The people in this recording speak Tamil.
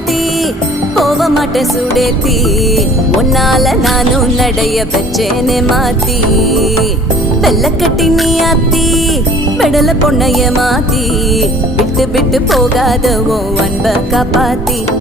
மாத்தி போக மாட்டேன் சுடேத்தி உன்னால நானும் நடைய பெற்றேனே மாத்தி வெள்ளக்கட்டி நீ ஆத்தி பெடல பொண்ணைய மாத்தி விட்டு விட்டு போகாத உன் அன்ப காப்பாத்தி